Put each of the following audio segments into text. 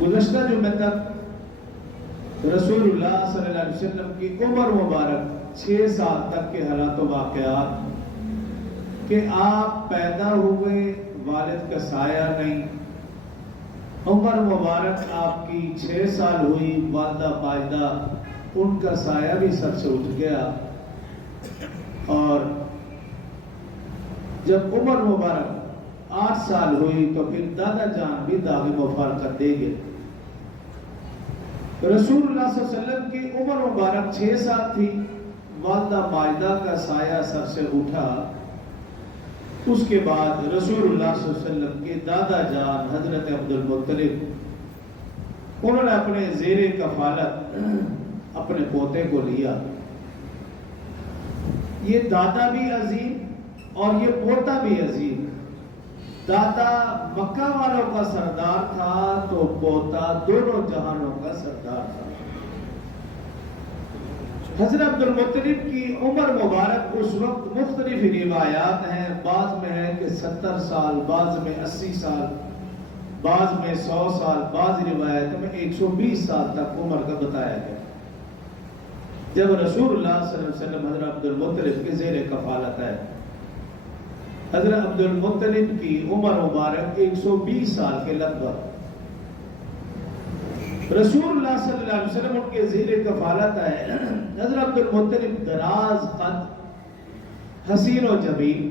گزشتہ جمعے تک رسول اللہ صلی اللہ علیہ وسلم کی عمر مبارک 6 سال تک کے حالات و واقعات کہ آپ پیدا ہوئے والد کا سایہ نہیں، عمر مبارک آپ کی 6 سال ہوئی، والدہ پائدہ ان کا سایہ بھی سر سے اٹھ گیا، اور جب عمر مبارک 8 سال ہوئی تو پھر دادا جان بھی داغ مفارقت دے گئے۔ رسول اللہ صلی اللہ علیہ وسلم کی عمر مبارک 6 سال تھی، والدہ مائدہ کا سایہ سر سے اٹھا۔ اس کے بعد رسول اللہ صلی اللہ علیہ وسلم کے دادا جان حضرت عبد المطلب، انہوں نے اپنے زیر کفالت اپنے پوتے کو لیا۔ یہ دادا بھی عظیم اور یہ پوتا بھی عظیم۔ دادا مکہ والوں کا سردار تھا تو پوتا دونوں جہانوں کا سردار تھا۔ حضرت عبد المطلب کی عمر مبارک اس وقت مختلف روایات ہیں، بعض میں ہے کہ 70 سال، بعض میں 80 سال، بعض میں 100 سال، بعض روایت میں 120 سال تک عمر کا بتایا گیا۔ جب رسول اللہ صلی اللہ علیہ وسلم حضرت عبد المطلب کے زیر کفالت ہے، حضرت عبد المطلب کی عمر مبارک 120 سال کے لگ بھگ، رسول اللہ صلی اللہ علیہ وسلم ان کے زیر کفالت ہے۔ حضرت عبد المطلب دراز قد، حسین و جمیل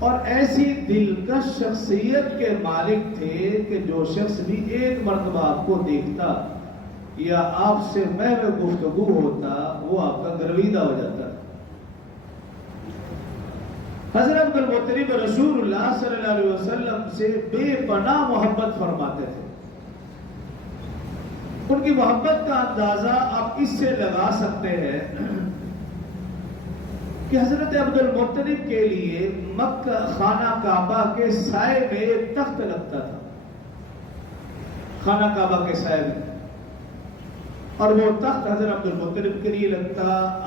اور ایسی دلکش شخصیت کے مالک تھے کہ جو شخص بھی ایک مرتبہ آپ کو دیکھتا یا آپ سے محو گفتگو ہوتا وہ آپ کا گرویدہ ہو جاتا۔ حضرت عبد المطلب رسول اللہ صلی اللہ علیہ وسلم سے بے پناہ محبت فرماتے تھے۔ ان کی محبت کا اندازہ آپ اس سے لگا سکتے ہیں کہ حضرت عبد المطلب کے لیے مکہ خانہ کعبہ کے سائے میں ایک تخت لگتا تھا، خانہ کعبہ کے سائے میں، اور وہ تخت حضرت عبد المطلب کے لیے لگتا۔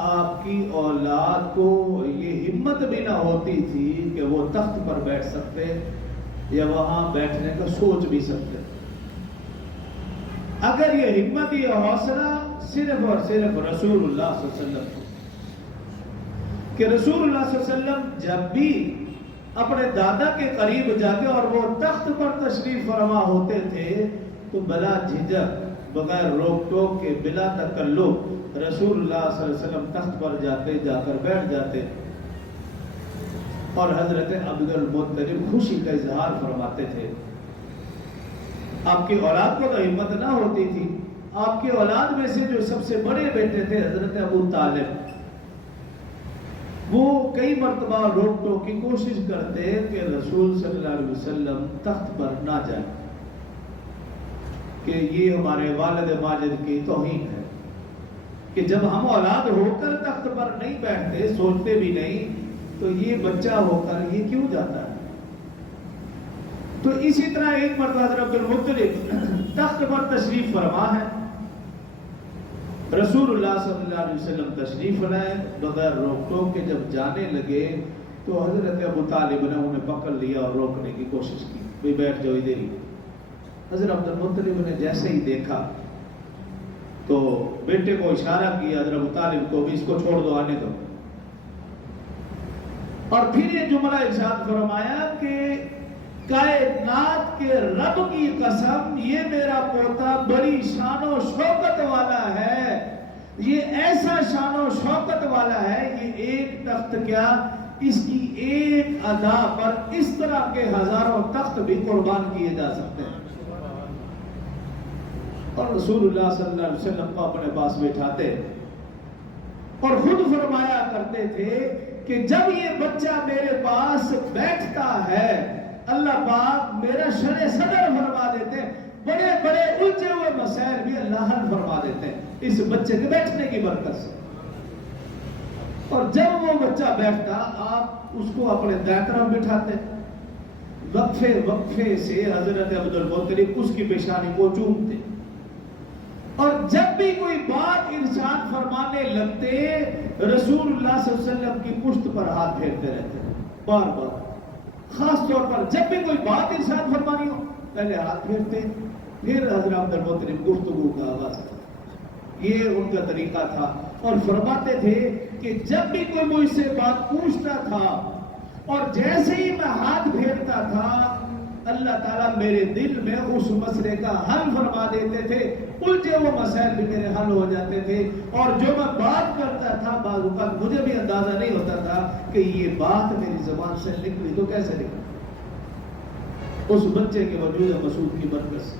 آپ کی اولاد کو یہ ہمت بھی نہ ہوتی تھی کہ وہ تخت پر بیٹھ سکتے یا وہاں بیٹھنے کا سوچ بھی سکتے۔ اگر یہ ہمت یہ حوصلہ صرف اور صرف رسول اللہ صلی اللہ علیہ وسلم کہ رسول اللہ صلی اللہ علیہ وسلم جب بھی اپنے دادا کے قریب جاتے اور وہ تخت پر تشریف فرما ہوتے تھے تو بلا جھجک، بغیر روک ٹوک کے، بلا تکلف رسول اللہ صلی اللہ علیہ وسلم تخت پر جاتے، جا کر بیٹھ جاتے، اور حضرت عبد المطلب خوشی کا اظہار فرماتے تھے۔ آپ کی اولاد کو تو ہمت نہ ہوتی تھی۔ آپ کی اولاد میں سے جو سب سے بڑے بیٹے تھے حضرت ابو طالب، وہ کئی مرتبہ روک ٹوک کی کوشش کرتے کہ رسول صلی اللہ علیہ وسلم تخت پر نہ جائیں، کہ یہ ہمارے والد ماجد کی توہین ہے کہ جب ہم اولاد ہو کر تخت پر نہیں بیٹھتے، سوچتے بھی نہیں، تو یہ بچہ ہو کر یہ کیوں جاتا ہے۔ تو اسی طرح ایک مرتبہ حضرت عبد المطلب تخت پر تشریف فرما ہے، رسول اللہ صلی اللہ علیہ وسلم تشریف لائے، بغیر روک ٹوک کے جب جانے لگے تو حضرت ابو طالب نے انہیں پکڑ لیا اور روکنے کی کوشش کی، بھی بیٹھ جاؤ ادھر ہی۔ حضرت عبد المطلب نے جیسے ہی دیکھا تو بیٹے کو اشارہ کیا، حضرت ابو طالب کو بھی، اس کو چھوڑ دو، آنے دو، اور پھر یہ جملہ ارشاد فرمایا کہ کائنات کے رب کی قسم یہ میرا پوتا بڑی شان و شوکت والا ہے، یہ ایسا شان و شوکت والا ہے، یہ ایک تخت کیا، اس کی ایک ادا پر اس طرح کے ہزاروں تخت بھی قربان کیے جا سکتے ہیں۔ اور رسول اللہ صلی اللہ علیہ وسلم کو اپنے پاس بٹھاتے اور خود فرمایا کرتے تھے کہ جب یہ بچہ میرے پاس بیٹھتا ہے اللہ پاک میرا شرع صدر فرما دیتے ہیں، بڑے بڑے الجھے ہوئے مسائل بھی اللہ حل فرما دیتے ہیں اس بچے کے بیٹھنے کی برکت سے۔ اور جب وہ بچہ بیٹھتا آپ اس کو اپنے دائیں طرف بٹھاتے، وقفے وقفے سے حضرت عبد المطلب اس کی پیشانی کو چومتے، اور جب بھی کوئی بات ارشاد فرمانے لگتے رسول اللہ صلی اللہ علیہ وسلم کی پشت پر ہاتھ پھیرتے رہتے، بار بار، خاص طور پر جب بھی کوئی بات ارشاد فرمانی ہو پہلے ہاتھ پھیرتے، پھر حضرت عبد المطلب گفتگو کا آغاز تھا. یہ ان کا طریقہ تھا. اور فرماتے تھے کہ جب بھی کوئی مجھ سے بات پوچھتا تھا اور جیسے ہی میں ہاتھ پھیرتا تھا اللہ تعالیٰ میرے دل میں اس مسئلے کا حل فرما دیتے تھے. الجھے وہ مسائل بھی میرے حل ہو جاتے تھے. اور جو میں بات کرتا تھا بعض اوقات مجھے بھی اندازہ نہیں ہوتا تھا کہ یہ بات میری زبان سے نکلی تو کیسے نکلی. اس بچے کے وجود مسعود کی برکت سے